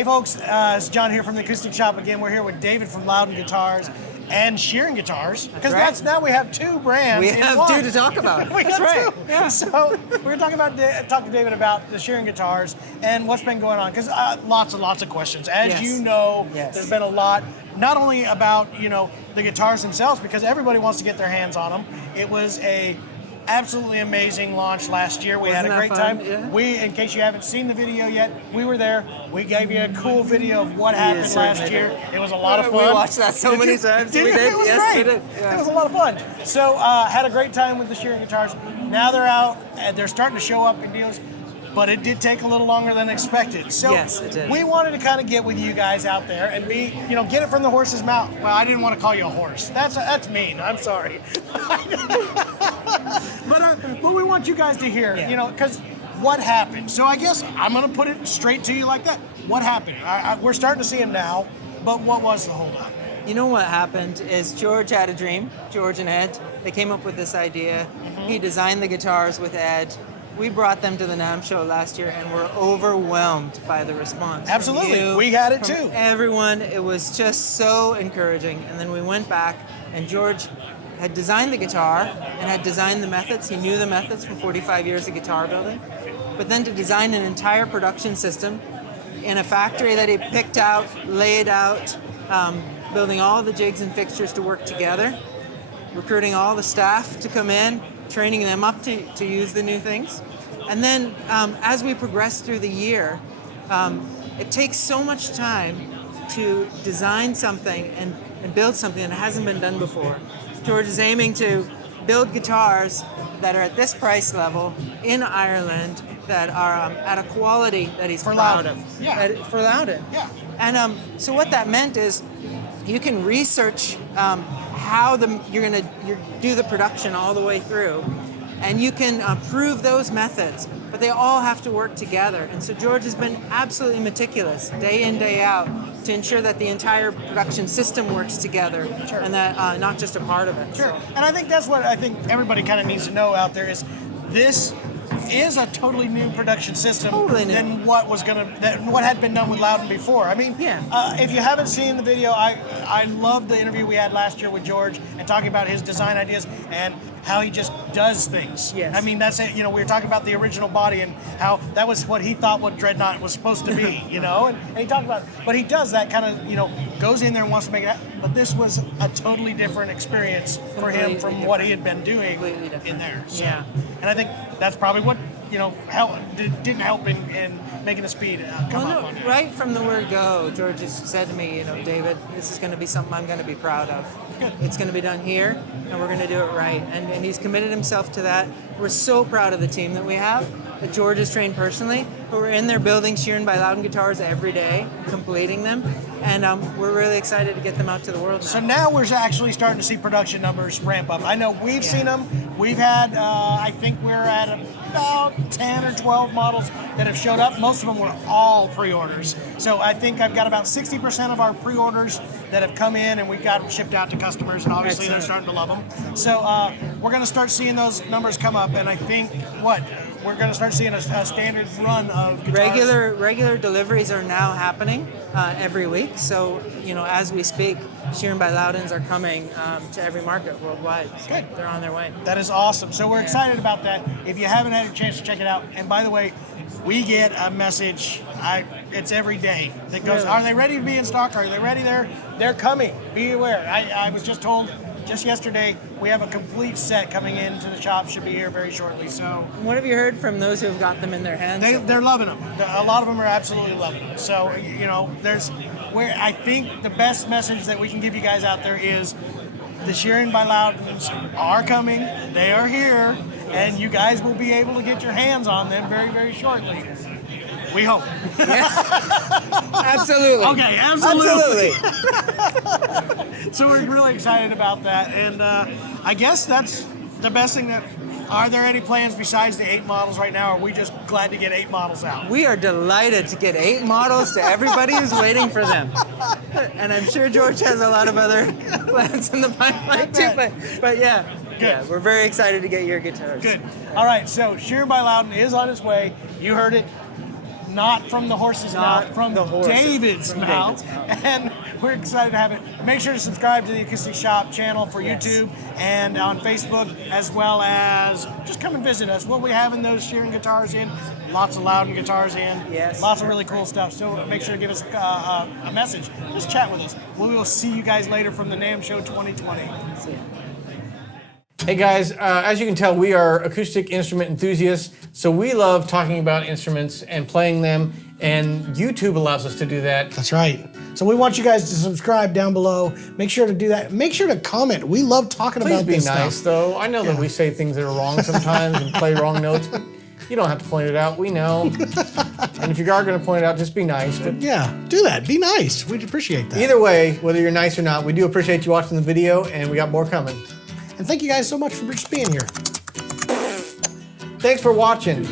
Hey folks, it's John here from the Acoustic Shop again. We're here with David from Lowden Guitars and Sheeran Guitars. Because right. now we have two brands. We have two to talk about. That's right. Two. Yeah. So we're going to talk to David about the Sheeran Guitars and what's been going on. Because lots and lots of questions. As you know, there's been a lot, not only about the guitars themselves, because everybody wants to get their hands on them. It was a absolutely amazing launch last year. We had a great time. Yeah. We, in case you haven't seen the video yet, we were there. We gave you a cool video of what happened last year. It was a lot of fun. We watched that so many times. Did we you? did. It was yes, great. we did. Yeah. It was a lot of fun. So had a great time with the Sheeran Guitars. Now they're out and they're starting to show up in deals. But it did take a little longer than expected. So yes, it did. We wanted to kind of get with you guys out there and get it from the horse's mouth. Well, I didn't want to call you a horse. That's mean. I'm sorry. But we want you guys to hear, because what happened. So I guess I'm going to put it straight to you like that. What happened? We're starting to see it now, but what was the holdup? You know what happened is George had a dream. George and Ed, they came up with this idea. Mm-hmm. He designed the guitars with Ed. We brought them to the NAMM show last year and were overwhelmed by the response. Absolutely, we had it too. Everyone, it was just so encouraging. And then we went back and George had designed the guitar and had designed the methods. He knew the methods from 45 years of guitar building. But then to design an entire production system in a factory that he picked out, laid out, building all the jigs and fixtures to work together, recruiting all the staff to come in, training them up to use the new things. And then as we progress through the year, it takes so much time to design something and build something that hasn't been done before. George is aiming to build guitars that are at this price level in Ireland that are at a quality that he's proud of. Yeah. For Lowden. Yeah. And so what that meant is you can research how you're going to do the production all the way through, and you can prove those methods, but they all have to work together. And so George has been absolutely meticulous, day in, day out, to ensure that the entire production system works together, and that not just a part of it. Sure, So. and I think that's what I think everybody kind of needs to know out there is this is a totally new production system than what had been done with Lowden before. I mean, if you haven't seen the video, I loved the interview we had last year with George and talking about his design ideas and how he just does things. Yes. I mean, that's it. We were talking about the original body and how that was what he thought what Dreadnought was supposed to be, and he talked about it. But he does that kind of, goes in there and wants to make it. But this was a totally different experience for him from what he had been doing in there. So, and I think that's probably what didn't help in making the speed come up on it. Right from the word go, George has said to me, David, this is going to be something I'm going to be proud of. Good. It's going to be done here, and we're going to do it right. And he's committed himself to that. We're so proud of the team that we have, that George has trained personally, who are in there building Sheeran by Lowden guitars every day, completing them. And we're really excited to get them out to the world now. So now we're actually starting to see production numbers ramp up. I know we've seen them. We've had, I think we're at about 10 or 12 models that have showed up. Most of them were all pre-orders. So I think I've got about 60% of our pre-orders that have come in and we've got them shipped out to customers, and obviously they're starting to love them. So we're going to start seeing those numbers come up, and I think, we're going to start seeing a standard run of guitars. Regular deliveries are now happening every week. So, as we speak, Sheeran by Lowdens are coming to every market worldwide. So Good. They're on their way. That is awesome. So we're excited about that. If you haven't had a chance to check it out, and by the way, we get a message, it's every day, that goes, Are they ready to be in stock? Are they ready there? They're coming. Be aware. I was just told just yesterday, we have a complete set coming into the shop, should be here very shortly. So, what have you heard from those who have got them in their hands? They're loving them. A lot of them are absolutely loving them. So, I think the best message that we can give you guys out there is the Sheeran by Lowdens are coming. They are here, and you guys will be able to get your hands on them very, very shortly. We hope. Absolutely. Okay, absolutely. So we're really excited about that, and I guess that's the best thing. Are there any plans besides the 8 models right now, or are we just glad to get 8 models out? We are delighted to get 8 models to everybody who's waiting for them. And I'm sure George has a lot of other plans in the pipeline too, but yeah. Good. Yeah, we're very excited to get your guitars. Good. All right, so Sheeran by Lowden is on its way. You heard it. not from the horse's Not mouth, from the horse's- David's from mouth. David's mouth. And we're excited to have it. Make sure to subscribe to the Acoustic Shop channel for Yes. YouTube and on Facebook, as well as just come and visit us. We'll be having those Sheeran guitars in, lots of Lowden guitars in, Yes. lots of really cool stuff. So make sure to give us a message. Just chat with us. We will see you guys later from the NAMM Show 2020. See ya. Hey guys, as you can tell, we are acoustic instrument enthusiasts, so we love talking about instruments and playing them, and YouTube allows us to do that. That's right. So we want you guys to subscribe down below. Make sure to do that. Make sure to comment. We love talking Please about be this nice, stuff. though. I know that we say things that are wrong sometimes and play wrong notes, but you don't have to point it out. We know. And if you are going to point it out, just be nice. But Yeah, do that. Be nice. We'd appreciate that. either way, whether you're nice or not, we do appreciate you watching the video, and we got more coming. And thank you guys so much for just being here. Thanks for watching.